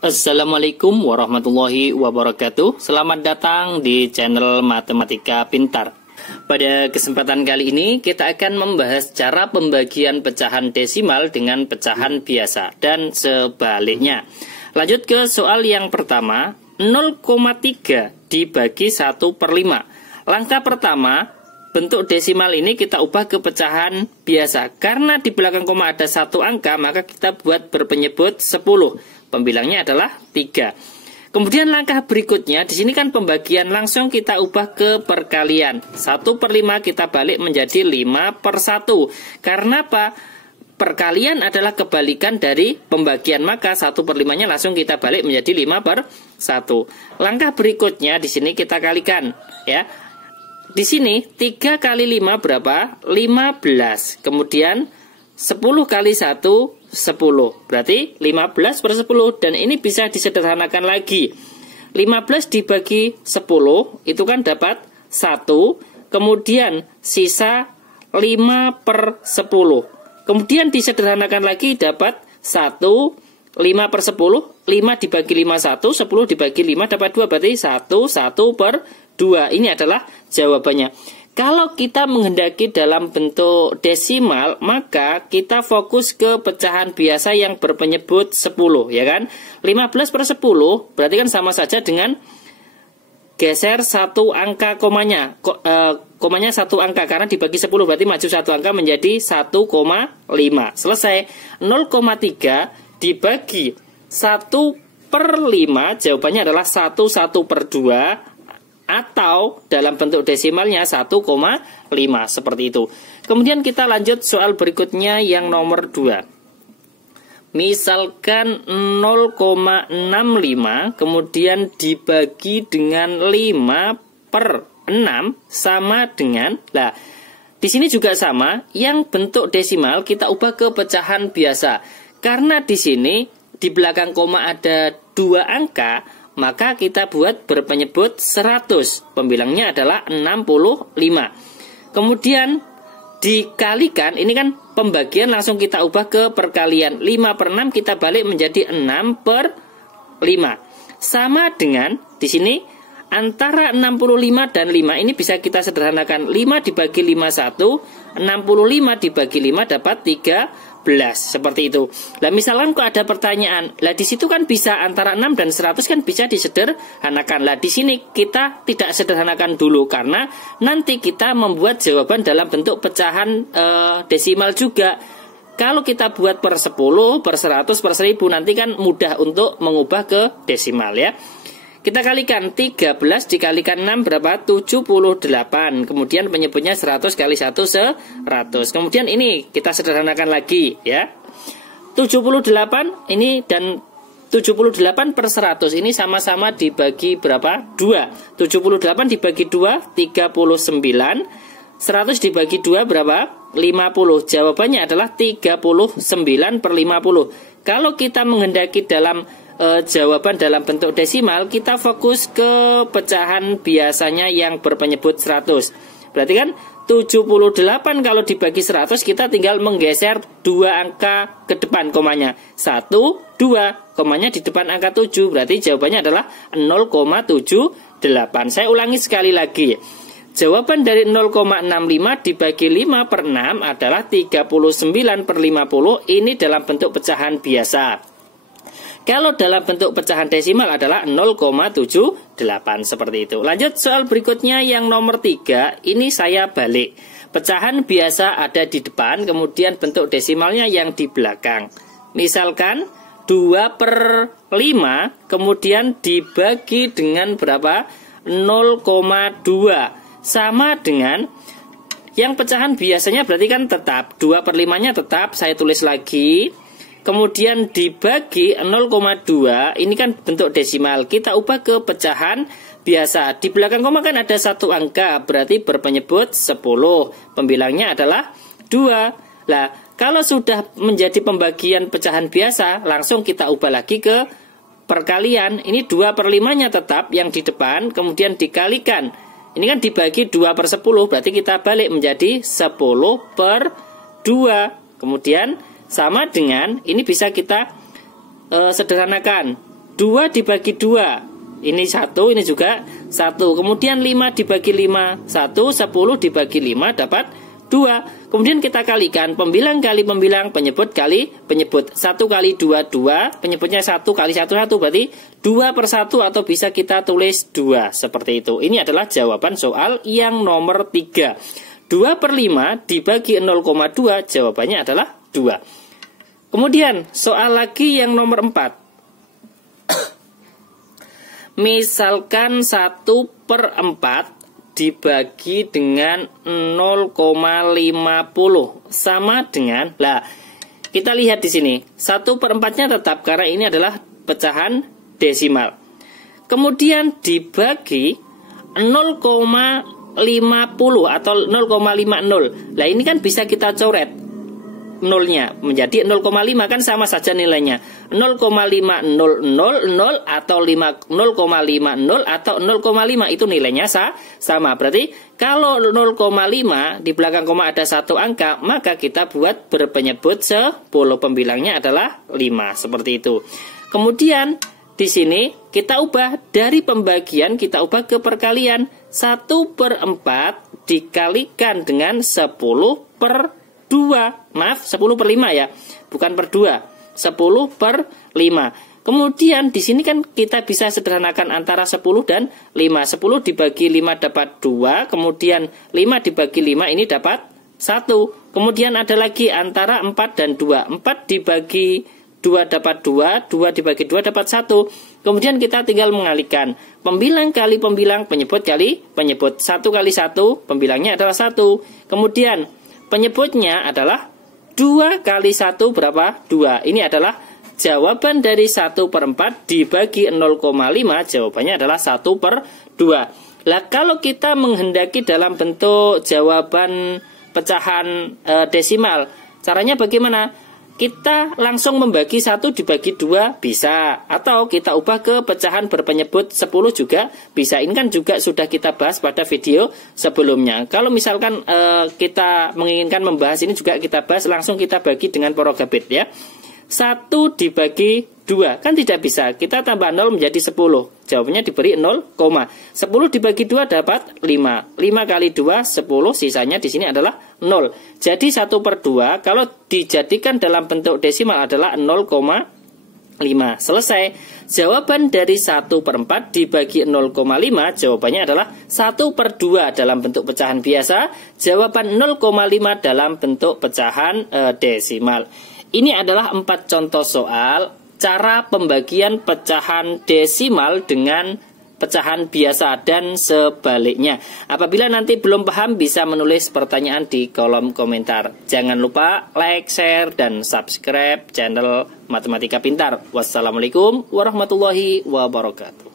Assalamualaikum warahmatullahi wabarakatuh. Selamat datang di channel Matematika Pintar. Pada kesempatan kali ini kita akan membahas cara pembagian pecahan desimal dengan pecahan biasa dan sebaliknya. Lanjut ke soal yang pertama, 0,3 dibagi 1/5. Langkah pertama, bentuk desimal ini kita ubah ke pecahan biasa. Karena di belakang koma ada satu angka, maka kita buat berpenyebut 10. Pembilangnya adalah 3. Kemudian langkah berikutnya, di sini kan pembagian langsung kita ubah ke perkalian. 1/5 kita balik menjadi 5/1. Karena apa? Perkalian adalah kebalikan dari pembagian, maka 1/5-nya langsung kita balik menjadi 5/1. Langkah berikutnya di sini kita kalikan, ya. Di sini 3 kali 5 berapa? 15. Kemudian 10 kali 1 10. Berarti 15/10. Dan ini bisa disederhanakan lagi. 15 dibagi 10 itu kan dapat 1. Kemudian sisa 5/10. Kemudian disederhanakan lagi dapat 1. 5/10. 5 dibagi 5 1. 10 dibagi 5 dapat 2. Berarti 1/2. Ini adalah jawabannya. Kalau kita menghendaki dalam bentuk desimal, maka kita fokus ke pecahan biasa yang berpenyebut 10, ya kan? 15/10 berarti kan sama saja dengan geser satu angka komanya. Komanya satu angka, karena dibagi 10 berarti maju satu angka menjadi 1,5. Selesai. 0,3 dibagi 1/5, jawabannya adalah 1/2. Atau dalam bentuk desimalnya 1,5, seperti itu. Kemudian kita lanjut soal berikutnya yang nomor 2. Misalkan 0,65 kemudian dibagi dengan 5/6 sama dengan, nah di sini juga sama, yang bentuk desimal kita ubah ke pecahan biasa. Karena di sini di belakang koma ada 2 angka, maka kita buat berpenyebut 100. Pembilangnya adalah 65. Kemudian dikalikan, ini kan pembagian langsung kita ubah ke perkalian. 5/6 kita balik menjadi 6/5. Sama dengan di sini antara 65 dan 5 ini bisa kita sederhanakan. 5 dibagi 5 1, 65 dibagi 5 dapat 13. Seperti itu. Nah, misalkan kok ada pertanyaan, lah di situ kan bisa antara 6 dan 100 kan bisa disederhanakan. Lah di sini kita tidak sederhanakan dulu karena nanti kita membuat jawaban dalam bentuk pecahan desimal juga. Kalau kita buat per 10, per 100, per 1000 nanti kan mudah untuk mengubah ke desimal, ya. Kita kalikan 13 dikalikan 6 berapa? 78. Kemudian penyebutnya 100 kali 1 100. Kemudian ini kita sederhanakan lagi, ya. 78 ini dan 78/100 ini sama-sama dibagi berapa? 2. 78 dibagi 2 39. 100 dibagi 2 berapa? 50. Jawabannya adalah 39/50. Kalau kita menghendaki dalam jawaban dalam bentuk desimal, kita fokus ke pecahan biasanya yang berpenyebut 100. Berarti kan 78 kalau dibagi 100 kita tinggal menggeser 2 angka ke depan komanya. 1, 2, komanya di depan angka 7. Berarti jawabannya adalah 0,78. Saya ulangi sekali lagi. Jawaban dari 0,65 dibagi 5/6 adalah 39/50. Ini dalam bentuk pecahan biasa. Kalau dalam bentuk pecahan desimal adalah 0,78, seperti itu. Lanjut soal berikutnya yang nomor 3. Ini saya balik. Pecahan biasa ada di depan, kemudian bentuk desimalnya yang di belakang. Misalkan 2/5 kemudian dibagi dengan berapa? 0,2. Sama dengan yang pecahan biasanya berarti kan tetap 2/5-nya tetap, saya tulis lagi. Kemudian dibagi 0,2, ini kan bentuk desimal. Kita ubah ke pecahan biasa. Di belakang koma kan ada satu angka, berarti berpenyebut 10. Pembilangnya adalah 2. Lah, kalau sudah menjadi pembagian pecahan biasa, langsung kita ubah lagi ke perkalian. Ini 2/5-nya tetap yang di depan, kemudian dikalikan. Ini kan dibagi 2/10, berarti kita balik menjadi 10/2. Kemudian sama dengan, ini bisa kita sederhanakan. 2 dibagi 2. Ini 1, ini juga 1. Kemudian 5 dibagi 5, 1. 10 dibagi 5 dapat 2. Kemudian kita kalikan pembilang kali pembilang, penyebut kali penyebut. 1 kali 2, 2. Penyebutnya 1 kali 1, 1. Berarti 2 per 1 atau bisa kita tulis 2. Seperti itu. Ini adalah jawaban soal yang nomor 3. 2 per 5 dibagi 0,2, jawabannya adalah 2. Kemudian soal lagi yang nomor 4. Misalkan 1 per 4 dibagi dengan 0,50 sama dengan, lah kita lihat di sini 1 per 4-nya tetap karena ini adalah pecahan desimal. Kemudian dibagi 0,50 atau 0,50. Lah ini kan bisa kita coret nolnya menjadi 0,5, kan sama saja nilainya. 0,5000 atau 0,50 atau 0,5 itu nilainya sama. Berarti kalau 0,5 di belakang koma ada satu angka, maka kita buat berpenyebut 10, pembilangnya adalah 5, seperti itu. Kemudian di sini kita ubah dari pembagian, kita ubah ke perkalian. 1 per 4 dikalikan dengan 10 per 2. Maaf, 10 per 5 ya, bukan per 2. 10 per 5. Kemudian di sini kan kita bisa sederhanakan antara 10 dan 5. 10 dibagi 5 dapat 2. Kemudian 5 dibagi 5 ini dapat 1. Kemudian ada lagi antara 4 dan 2. 4 dibagi 2 dapat 2. 2 dibagi 2 dapat 1. Kemudian kita tinggal mengalihkan. Pembilang kali pembilang, penyebut kali penyebut. 1 kali 1, pembilangnya adalah 1. Kemudian penyebutnya adalah 2 kali 1 berapa? 2. Ini adalah jawaban dari 1 per 4 dibagi 0,5. Jawabannya adalah 1 per 2. Lah kalau kita menghendaki dalam bentuk jawaban pecahan desimal, caranya bagaimana? Kita langsung membagi 1 dibagi 2 bisa. Atau kita ubah ke pecahan berpenyebut 10 juga bisa. Ini kan juga sudah kita bahas pada video sebelumnya. Kalau misalkan kita menginginkan membahas ini juga kita bahas, langsung kita bagi dengan porogabit ya. 1 dibagi 2 kan tidak bisa. Kita tambah 0 menjadi 10. Jawabannya diberi 0, 10 dibagi 2 dapat 5. 5 kali 2 10, sisanya di sini adalah 0. Jadi 1 per 2 kalau dijadikan dalam bentuk desimal adalah 0,5. Selesai. Jawaban dari 1 per 4 dibagi 0,5, jawabannya adalah 1 per 2 dalam bentuk pecahan biasa. Jawaban 0,5 dalam bentuk pecahan desimal. Ini adalah 4 contoh soal cara pembagian pecahan desimal dengan pecahan biasa dan sebaliknya. Apabila nanti belum paham bisa menulis pertanyaan di kolom komentar. Jangan lupa like, share, dan subscribe channel Matematika Pintar. Wassalamualaikum warahmatullahi wabarakatuh.